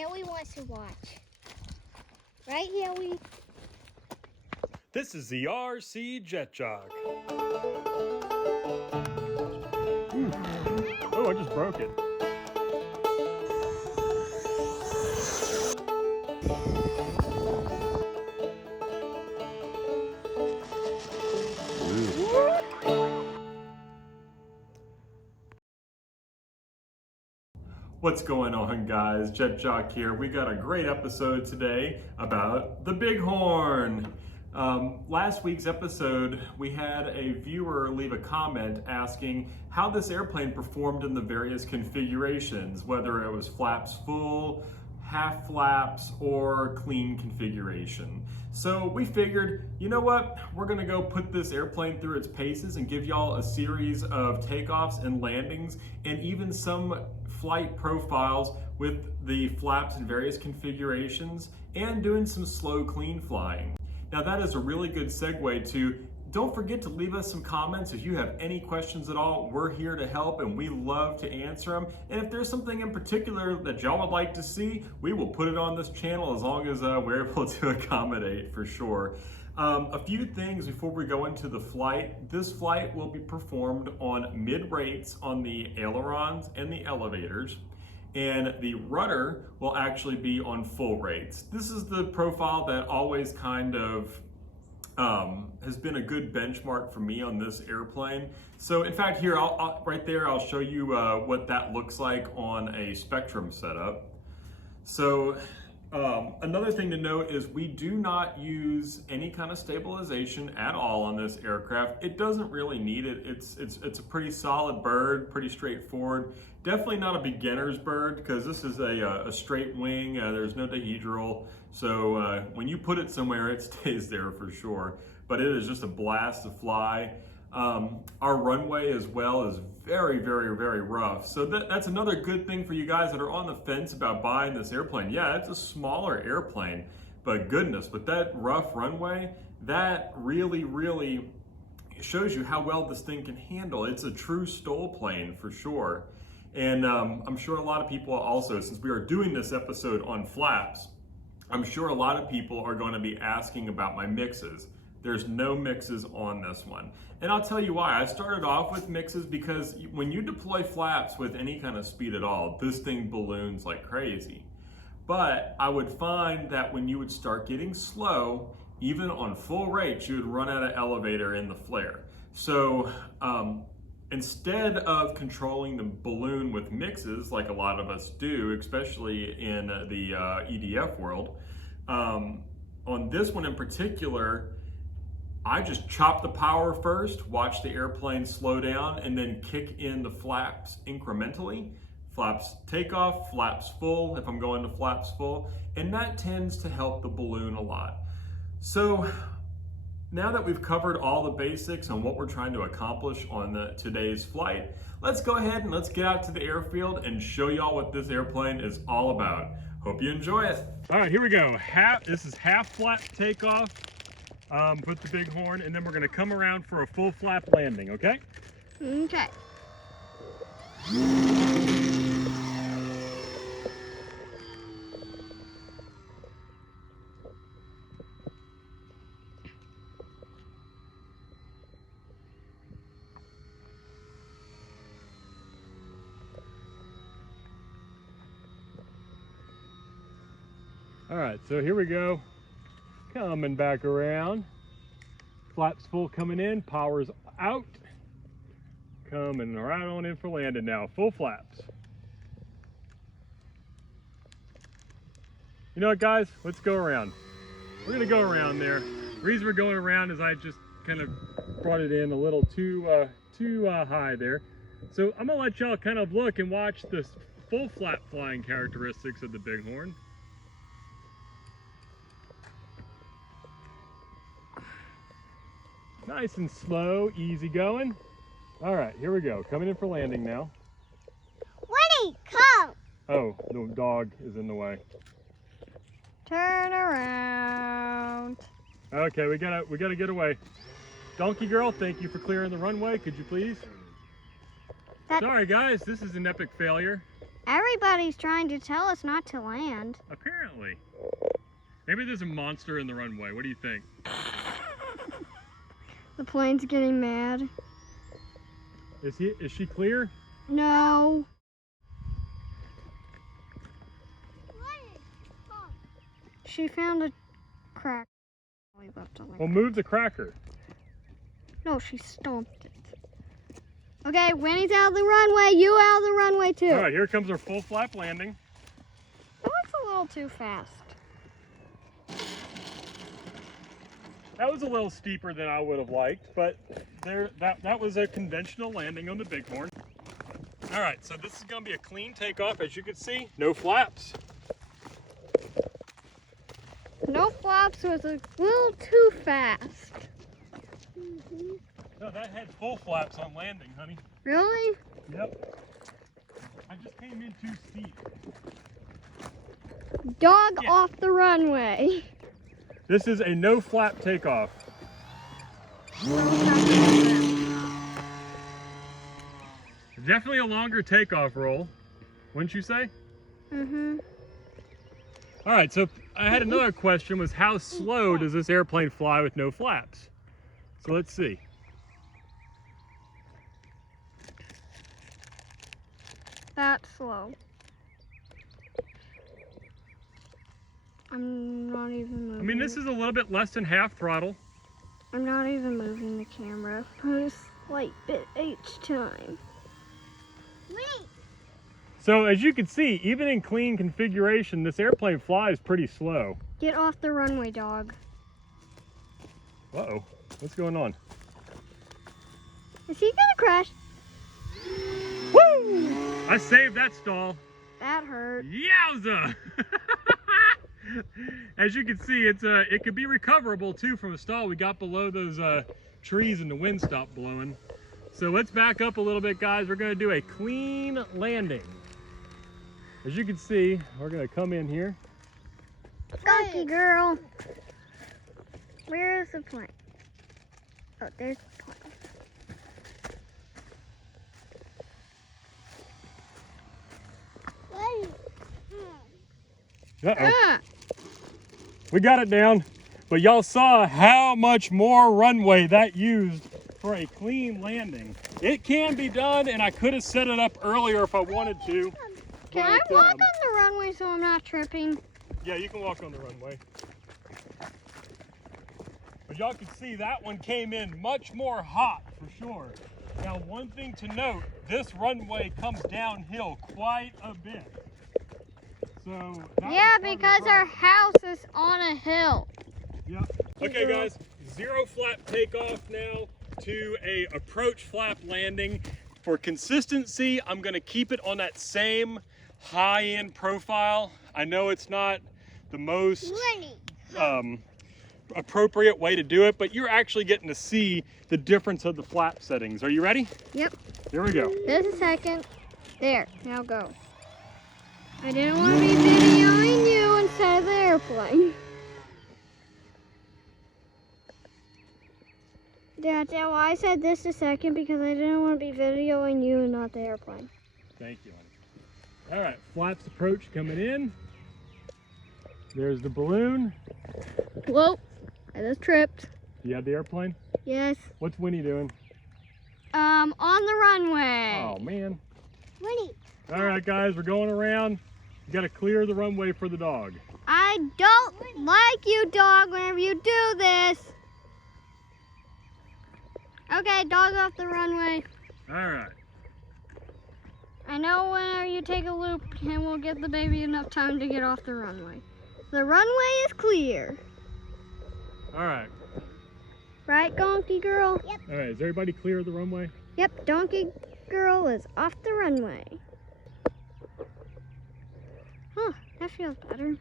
Haley wants to watch. Right, Haley? This is the RC Jet Jog. Oh, I just broke it. What's going on, guys? Jet Jock here. We got a great episode today about the Bighorn. Last week's episode, we had a viewer leave a comment asking how this airplane performed in the various configurations, whether it was flaps full, half flaps, or clean configuration. So we figured, you know what? We're gonna go put this airplane through its paces and give y'all a series of takeoffs and landings and even some flight profiles with the flaps in various configurations and doing some slow clean flying. Now that is a really good segue to, don't forget to leave us some comments if you have any questions at all. We're here to help and we love to answer them. And if there's something in particular that y'all would like to see, we will put it on this channel as long as we're able to accommodate, for sure. A few things before we go into the flight. This flight will be performed on mid rates on the ailerons and the elevators, and the rudder will actually be on full rates. This is the profile that always kind of has been a good benchmark for me on this airplane. So in fact, here, right there, I'll show you what that looks like on a Spectrum setup. So another thing to note is we do not use any kind of stabilization at all on this aircraft. It doesn't really need it. It's a pretty solid bird, pretty straightforward. Definitely not a beginner's bird because this is a straight wing. There's no dihedral. So when you put it somewhere, it stays there for sure. But it is just a blast to fly. Our runway as well is very, very, very rough. So that's another good thing for you guys that are on the fence about buying this airplane. Yeah, it's a smaller airplane, but goodness, with that rough runway, that really, really shows you how well this thing can handle. It's a true STOL plane for sure. And I'm sure a lot of people also, since we are doing this episode on flaps, I'm sure a lot of people are going to be asking about my mixes. There's no mixes on this one. And I'll tell you why. I started off with mixes because when you deploy flaps with any kind of speed at all, this thing balloons like crazy. But I would find that when you would start getting slow, even on full rates, you would run out of elevator in the flare. So instead of controlling the balloon with mixes, like a lot of us do, especially in the EDF world, on this one in particular, I just chop the power first, watch the airplane slow down, and then kick in the flaps incrementally. Flaps take off, flaps full, if I'm going to flaps full, and that tends to help the balloon a lot. So now that we've covered all the basics on what we're trying to accomplish on today's flight, let's go ahead and let's get out to the airfield and show y'all what this airplane is all about. Hope you enjoy it. All right, here we go. This is half flap takeoff. Put the Bighorn, and then we're gonna come around for a full flap landing, okay? Okay. All right, so here we go. Coming back around. Flaps full coming in, power's out. Coming right on in for landing now, full flaps. You know what, guys? Let's go around. We're gonna go around there. The reason we're going around is I just kind of brought it in a little too high there. So I'm gonna let y'all kind of look and watch the full flap flying characteristics of the Bighorn. Nice and slow, easy going. All right, here we go. Coming in for landing now. Winnie, come! Oh, the dog is in the way. Turn around. Okay, we gotta get away. Donkey girl, thank you for clearing the runway. Could you please? Sorry guys, this is an epic failure. Everybody's trying to tell us not to land. Apparently. Maybe there's a monster in the runway. What do you think? The plane's getting mad. Is she clear? No. She found a crack. Well, move the cracker. No, she stomped it. Okay, Winnie's out of the runway. You out of the runway too. All right, here comes our full flap landing. That was a little too fast. That was a little steeper than I would have liked, but that was a conventional landing on the Bighorn. All right, so this is going to be a clean takeoff, as you can see. No flaps. No flaps was a little too fast. No, that had full flaps on landing, honey. Really? Yep. I just came in too steep. Dog off the runway. This is a no flap takeoff. Definitely a longer takeoff roll, wouldn't you say? Mm-hmm. All right, so I had another question, was how slow does this airplane fly with no flaps? So let's see. That's slow. I'm not even moving. I mean, this is a little bit less than half throttle. I'm not even moving the camera. Put a slight bit each time. Wait! So as you can see, even in clean configuration, this airplane flies pretty slow. Get off the runway, dog. Uh-oh, what's going on? Is he gonna crash? Woo! I saved that stall. That hurt. Yowza! As you can see, it could be recoverable too from a stall. We got below those trees and the wind stopped blowing. So let's back up a little bit, guys. We're gonna do a clean landing. As you can see, we're gonna come in here. Gunky girl. Where is the plane? Oh, there's the plane. Uh-oh. We got it down, but y'all saw how much more runway that used for a clean landing. It can be done, and I could have set it up earlier if I wanted to. Can I walk on the runway so I'm not tripping? Yeah, you can walk on the runway. But y'all can see that one came in much more hot for sure. Now, one thing to note, this runway comes downhill quite a bit. So yeah, because our house is on a hill. Yep. Okay, guys, zero flap takeoff now to a approach flap landing. For consistency, I'm gonna keep it on that same high-end profile. I know it's not the most appropriate way to do it, but you're actually getting to see the difference of the flap settings. Are you ready? Yep. Here we go. Just a second. There, now go. I didn't want to be videoing you inside of the airplane. That's why I said this a second, because I didn't want to be videoing you and not the airplane. Thank you, honey. All right, flaps approach coming in. There's the balloon. Whoa, I just tripped. You have the airplane? Yes. What's Winnie doing? On the runway. Oh, man. Winnie. All right, guys, we're going around. You got to clear the runway for the dog. I don't like you, dog, whenever you do this. Okay, dog off the runway. All right. I know whenever you take a loop, and we'll give the baby enough time to get off the runway. The runway is clear. All right. Right, Donkey Girl? Yep. All right, is everybody clear of the runway? Yep, Donkey Girl is off the runway. Huh, that feels better.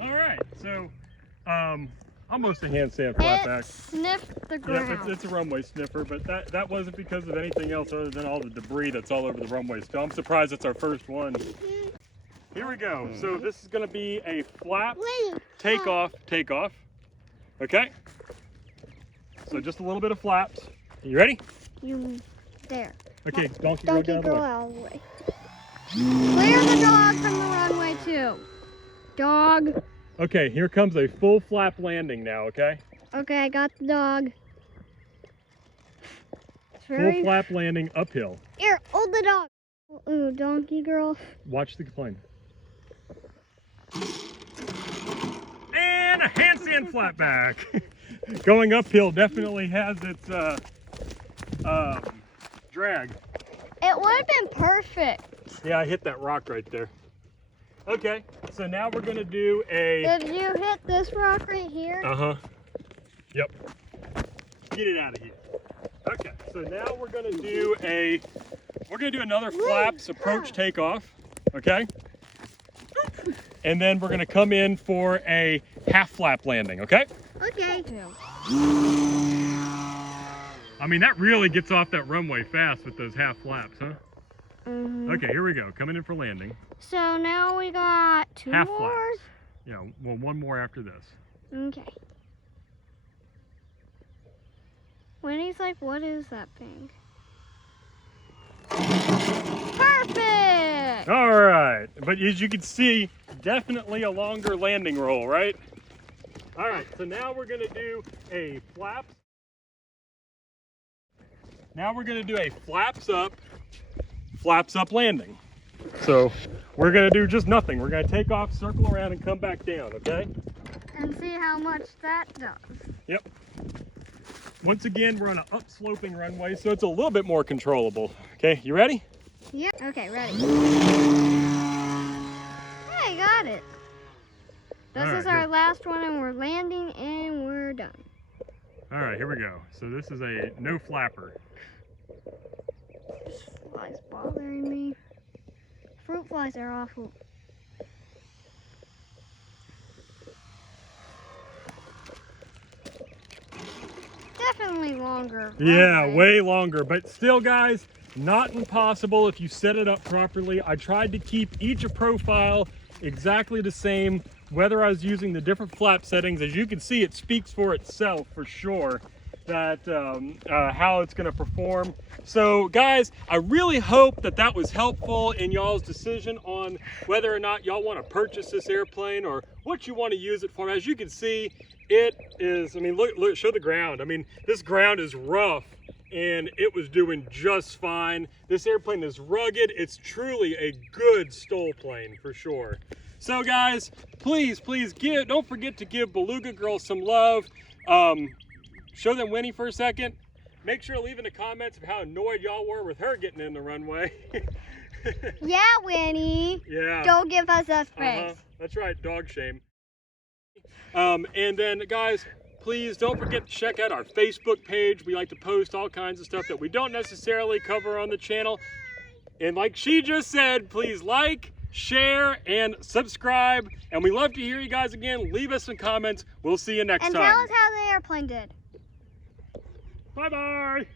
All right, so almost a handstand flat back. Sniffed the ground. Yep, it's a runway sniffer, but that wasn't because of anything else other than all the debris that's all over the runway. So I'm surprised it's our first one. Okay, here we go. So this is going to be a flap, Wait. takeoff. Okay? So just a little bit of flaps. You ready? There. Okay, donkey girl, get Donkey out of the girl way. out of the way. Clear the dog from the runway too. Dog. Okay, here comes a full flap landing now, okay? Okay, I got the dog. Full flap landing uphill. Here, hold the dog. Ooh, donkey girl. Watch the plane. And a handstand flap back. Going uphill definitely has its drag. It would have been perfect. Yeah, I hit that rock right there. Okay, so now we're gonna do a... Did you hit this rock right here? Uh-huh. Yep. Get it out of here. Okay, so now we're gonna do another flaps approach takeoff, okay? And then we're gonna come in for a half flap landing, okay? Okay. I mean, that really gets off that runway fast with those half flaps, huh? Mm-hmm. Okay, here we go, coming in for landing. So now we got two Half more. flaps. Yeah, well, one more after this. Okay. Winnie's like, what is that thing? Perfect! All right, but as you can see, definitely a longer landing roll, right? All right, so now we're gonna do a flaps. Now we're gonna do a flaps up landing. So we're gonna do just nothing. We're gonna take off, circle around, and come back down, okay? And see how much that does. Yep. Once again, we're on an upsloping runway, so it's a little bit more controllable. Okay, you ready? Yep. Okay, ready. Hey, got it. This is our last one, and we're landing, and we're done. All right, here we go. So this is a no flapper. This fly's bothering me. Fruit flies are awful. Definitely longer. Yeah, way longer, but still, guys, not impossible if you set it up properly. I tried to keep each profile exactly the same, whether I was using the different flap settings. As you can see, it speaks for itself for sure that how it's going to perform. So guys, I really hope that that was helpful in y'all's decision on whether or not y'all want to purchase this airplane or what you want to use it for. As you can see, it is, I mean, look, show the ground. I mean, this ground is rough and it was doing just fine. This airplane is rugged. It's truly a good STOL plane for sure. So guys, please don't forget to give Beluga Girl some love. Show them Winnie for a second. Make sure to leave in the comments of how annoyed y'all were with her getting in the runway. Yeah, Winnie. Yeah. Don't give us a space. That's right, dog shame. And then guys, please don't forget to check out our Facebook page. We like to post all kinds of stuff that we don't necessarily cover on the channel. And like she just said, please like, share, and subscribe. And we love to hear you guys again. Leave us some comments. We'll see you next time. And tell us how the airplane did. Bye-bye.